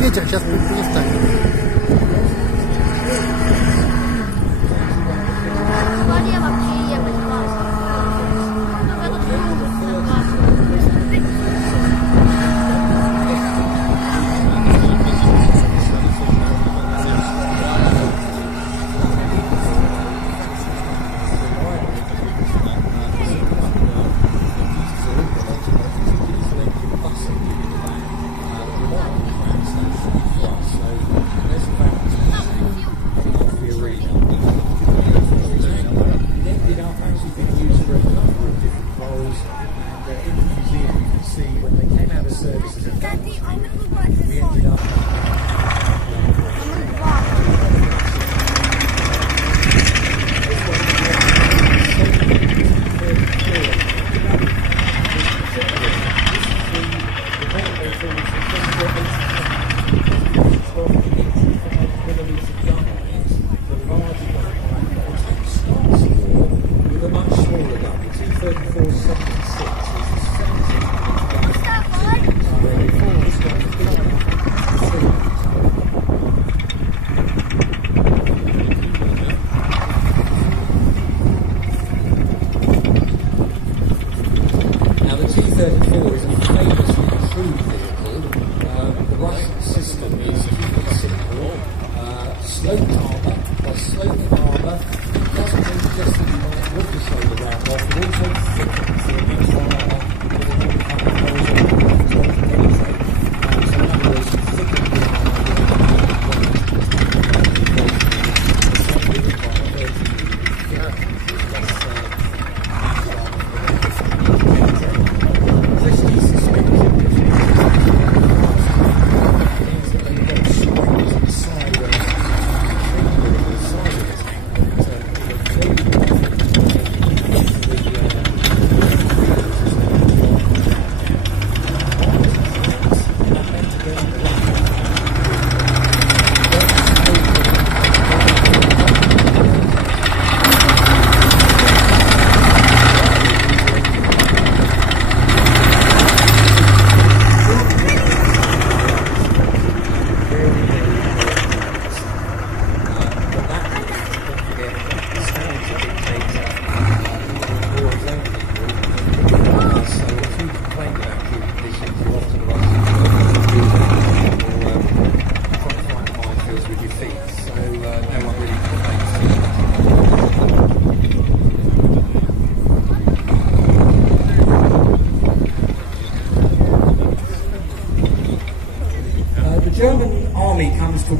Ветер сейчас перестанет.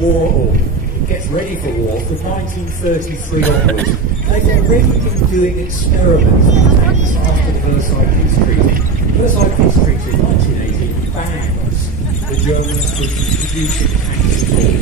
War, or gets ready for war from 1933 onwards. They've already been doing experiments with tanks after the Versailles Peace Treaty. The Versailles Peace Treaty of 1918 bans the Germans from producing tanks at all.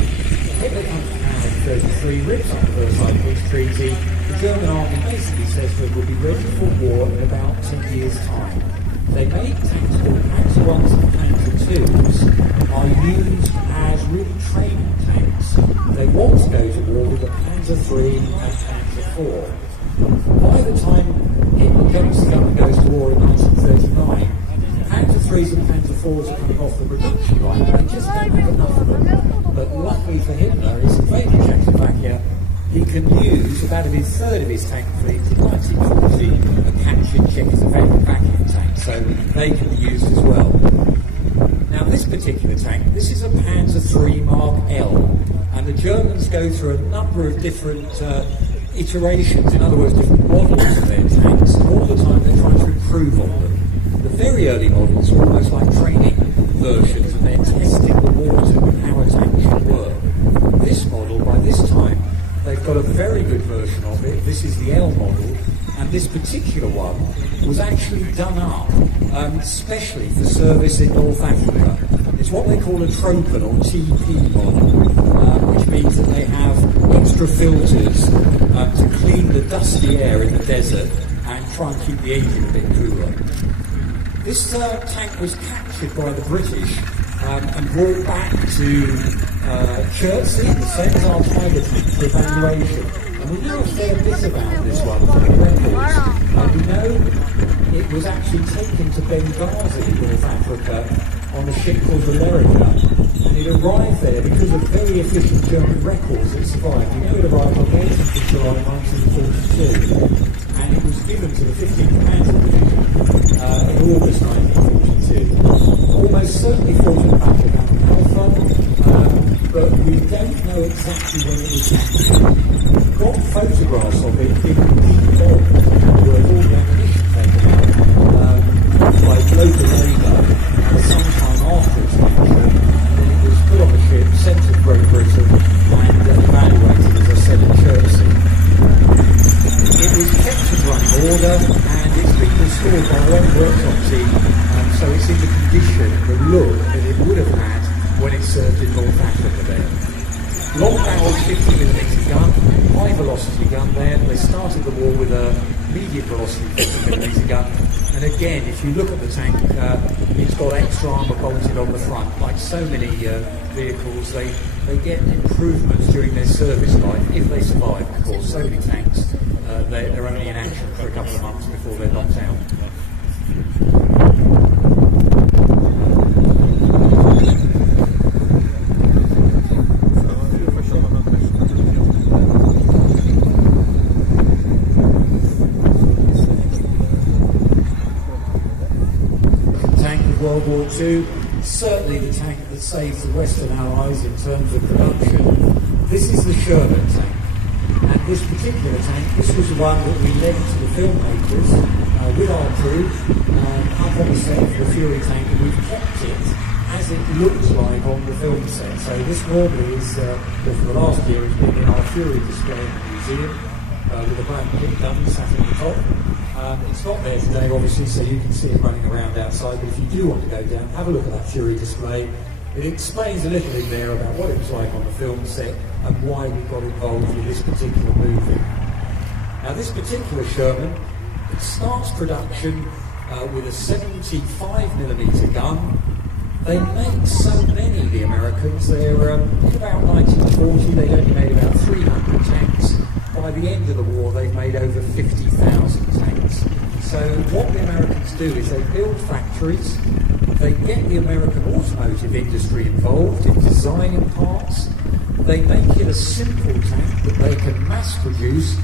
Hitler comes to power in 1933, rips up the Versailles Peace Treaty. The German army basically says that we'll be ready for war in about 10 years' time. They make tanks called Panzer 1s and Panzer 2s are used as really training tanks. They want to go to war with the Panzer 3 and Panzer 4. By the time Hitler gets the gun and goes to war in 1939, Panzer 3s and Panzer 4s are coming off the production line, but they just don't have enough of them. But luckily for Hitler, he's invaded Czechoslovakia. He can use about a third of his tank fleet in 1940 a captured Czechoslovakian tank, so they can be used as well. Now this particular tank, this is a Panzer III Mark L, and the Germans go through a number of different iterations, in other words different models of their tanks, and all the time they're trying to improve on them. The very early models are almost like training versions, and they're testing the water and how a tank should work. This model, by this time, they've got a very good version of it. This is the L model, and this particular one was actually done up specially for service in North Africa. It's what they call a Tropen or TP model, which means that they have extra filters to clean the dusty air in the desert and try and keep the engine a bit cooler. This tank was captured by the British and brought back to Chertsey, the same as our Tiger tank, for evaluation. And we know a fair bit about this one from the records. We know it was actually taken to Benghazi, North Africa, on a ship called the Lerica, and it arrived there because of very efficient German records that survived. You know, it arrived on the 18th of July 1942, and it was given to the 15th Panzer Division in August 1942. Almost certainly fought in the Battle of Alpha, but we don't know exactly when it was captured. We've got photographs of it being debombed, where all the ammunition taken out by local labour sometime after its capture. Then it was put on a ship, sent to Great Britain, and evaluated, as I said, in Chertsey. It was kept in running order, and it's been restored by our own workshop team, so it's in the condition, the look that it would have had when it served in North Africa there. Long barrel 50mm gun, high velocity gun there. They started the war with a medium velocity 50mm gun. And again, if you look at the tank, it's got extra armour bolted on the front. Like so many vehicles, they get improvements during their service life, if they survive, of course. So many tanks, they're only in action for a couple of months before they're knocked out. World War II, certainly the tank that saved the Western Allies in terms of production. This is the Sherman tank, and this particular tank, this was the one that we lent to the filmmakers with our crew up on the set for the Fury tank, and we've kept it as it looks like on the film set. So this normally is, for the last year, it's been in our Fury display in the museum with a brand new gun sat on the top. It's not there today, obviously, so you can see it running around outside, but if you do want to go down, have a look at that Fury display. It explains a little in there about what it was like on the film set and why we got involved with this particular movie. Now, this particular Sherman, it starts production with a 75mm gun. They make so many, the Americans. They're in about 1940, they only made about 300 tanks. By the end of the war, they've made over 50,000 tanks. So what the Americans do is they build factories, they get the American automotive industry involved in designing parts, they make it a simple tank that they can mass produce.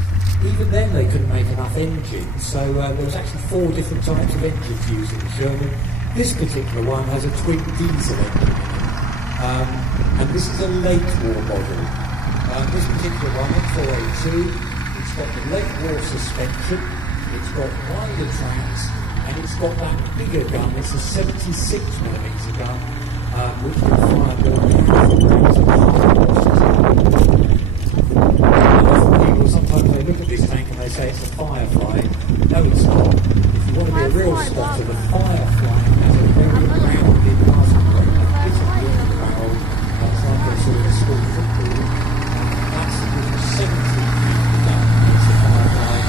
Even then they couldn't make enough engines, so there was actually 4 different types of engines used in the Sherman. This particular one has a twin diesel engine in it, and this is a late war model. This particular one, M4A2, it's got the late war suspension, it's got wider tracks, and it's got that bigger gun. It's a 76mm gun, which can fire more powerful guns at high velocity. People sometimes they look at this tank and they say it's a Firefly. No, it's not. If you want to be a real spotter, the Firefly has a very rounded muzzle brake, a bit of wood in the barrel, it's like a sort of a small football. That's the 70mm gun. It's a Firefly.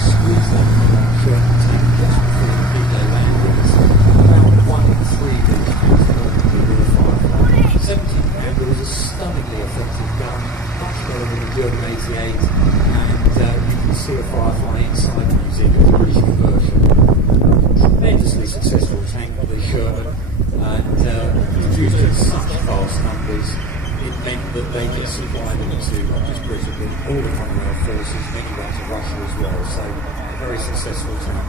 Squeeze that from that Sherman tank just before the big day landing. It's about 1 in 3 of these tanks are normally with a Firefly. 17mm is a stunningly effective gun, much better than the German 88, and you can see a Firefly inside the museum with a British conversion. Tremendously successful tank of the Sherman, and produced in such vast numbers, it meant that they could supply them to not just Britain, but all the Commonwealth forces, many went to Russia as well, so a very successful tank.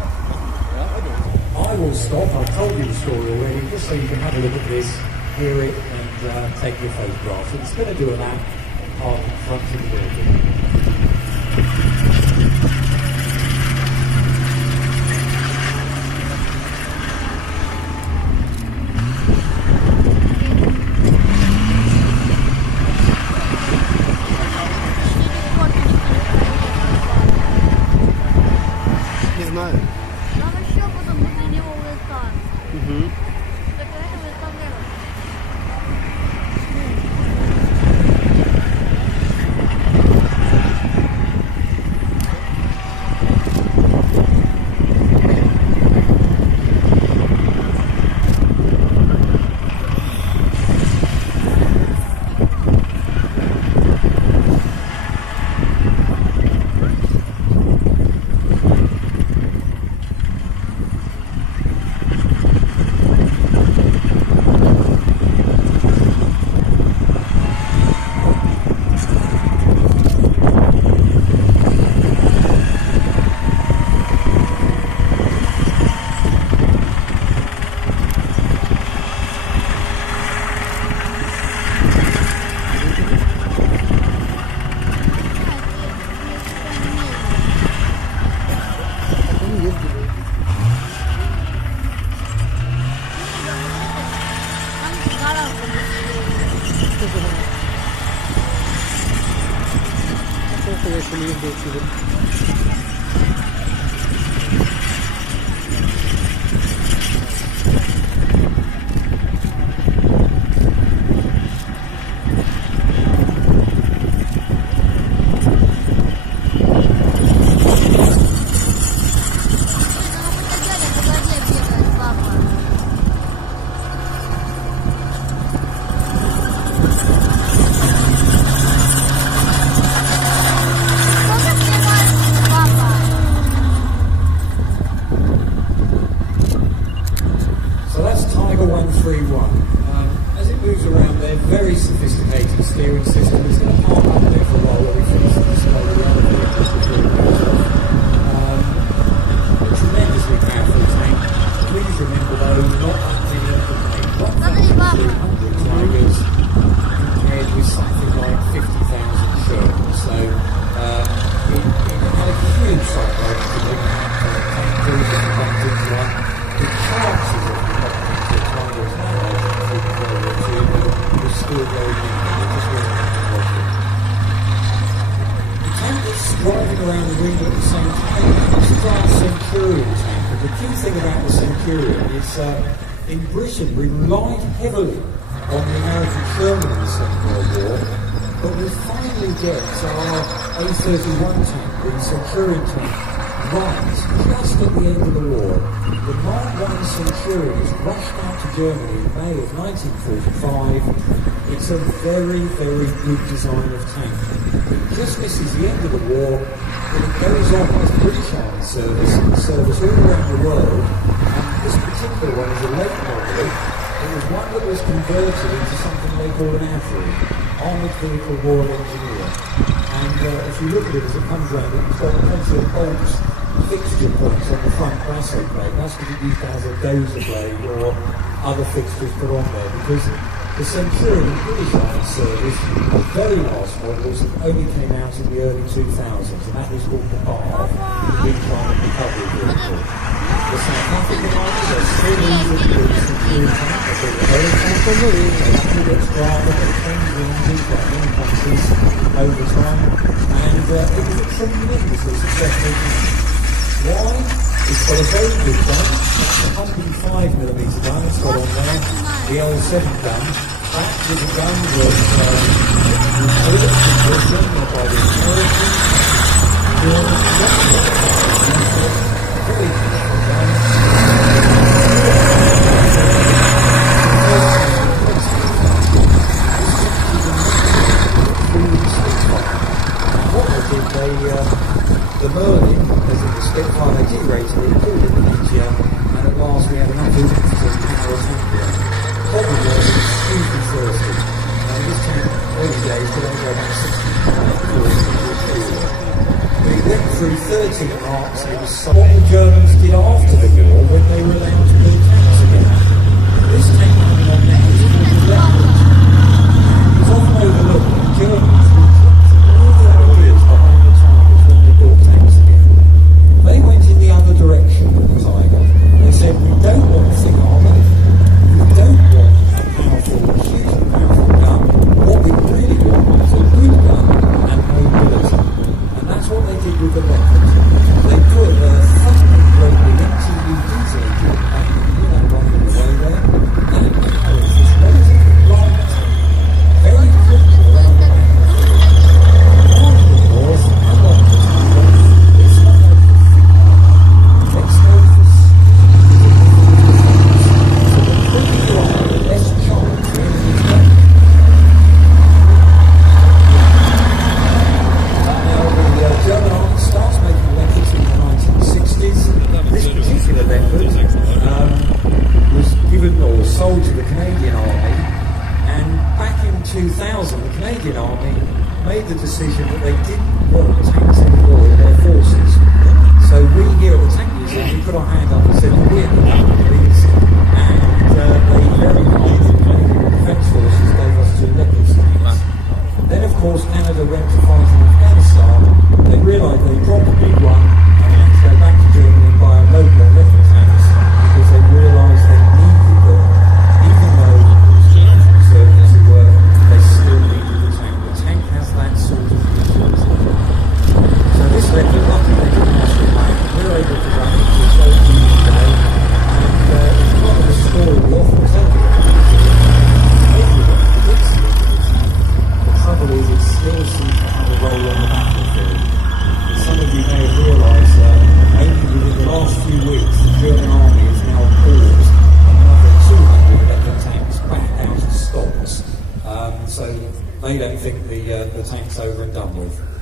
I will stop, I've told you the story already, just so you can have a look at this, hear it, and take your photograph. It's going to do a lap and park in front of the building. As it moves around, they're very sophisticated steering system. It's going to park up there for a while while we fix the display of the other vehicles before it goes off. A tremendously powerful tank. Please remember though, not that many of them make 1,300 Tigers compared with something like 50,000 Shermans. So it had a huge site load to look at tank crews and things like the chances of the Tigers now was still very limited. It just wasn't working. The tank that's driving around the ring at the same time is a Class Centurion tank. And the key thing about the Centurion is in Britain we relied heavily on the American Sherman in the Second World War, but we finally get our A31 tank, the Centurion tank, right just at the end of the war. The Mark I Centurion was rushed out to Germany in May of 1945. It's a very, very good design of tank. It just misses the end of the war, but it goes on as British Army service all around the world. And this particular one is a late model. It was one that was converted into something they call an AVRE, Armoured Vehicle War Engineer. And if you look at it as it comes around, it's got plenty of bolts, fixture points on the front brasso plate. That's because it used to have a dozer blade or other fixtures put on there, because the Centurion in British Army service, the very last models, only came out in the early 2000s, and that was called the Bar, the big Pz.Kpfw vehicle. The South African Army, they're still using the Centurion tank, they call it They have to get stronger, they change the engines like many countries over time, and it was a tremendously successful tank. Why? It's got a very good gun, 105mm gun, it's got on there, the L7 gun. That was a gun that was built by the Americans during the Second World War. Very powerful gun. What they did, the Merlin, as in the Spitfire, they did rate it, pulled it easier, and at last we had enough engines to power a tank here. The problem was it was hugely thirsty. This tank, early days, could only go about 60 miles before it was fuel. But it went through 13 marks, and it was what the Germans did after the war when they were allowed to build tanks again. This tank coming on now is called the Leopard. It's often overlooked that the Germans all the ideas behind the Tigers when they built tanks again. They went in the other direction with the Tiger. They said, we don't want a thick armour, we don't want a hugely powerful gun. What we really want is a good gun and mobility. And that's what they did with the Leopard. They put a fundamentally MTU diesel engine back running away there, and it powers this relatively light tank, very quickly around the battlefield. Of course, unlike the Tiger, it's not like the thick armour. Let's go for so the quicker you are, the less chance the enemy get. Now, the German Army starts making Leopards in the 1960s. This particular Leopard was given or sold to the Canadian Army, and back in 2000 the Canadian Army made the decision that they didn't want tanks anymore in their forces. So we here at the Tank Museum, we put our hand up and said, we're the gun, please. And they very kindly, the Canadian Defence Forces gave us 2 Leopard tanks. Then of course Canada went to fight in Afghanistan. They realised they dropped a big one and had to go back to Germany and buy a load more Leopard tanks because they realised they needed them, even though it was the tank's over and done with.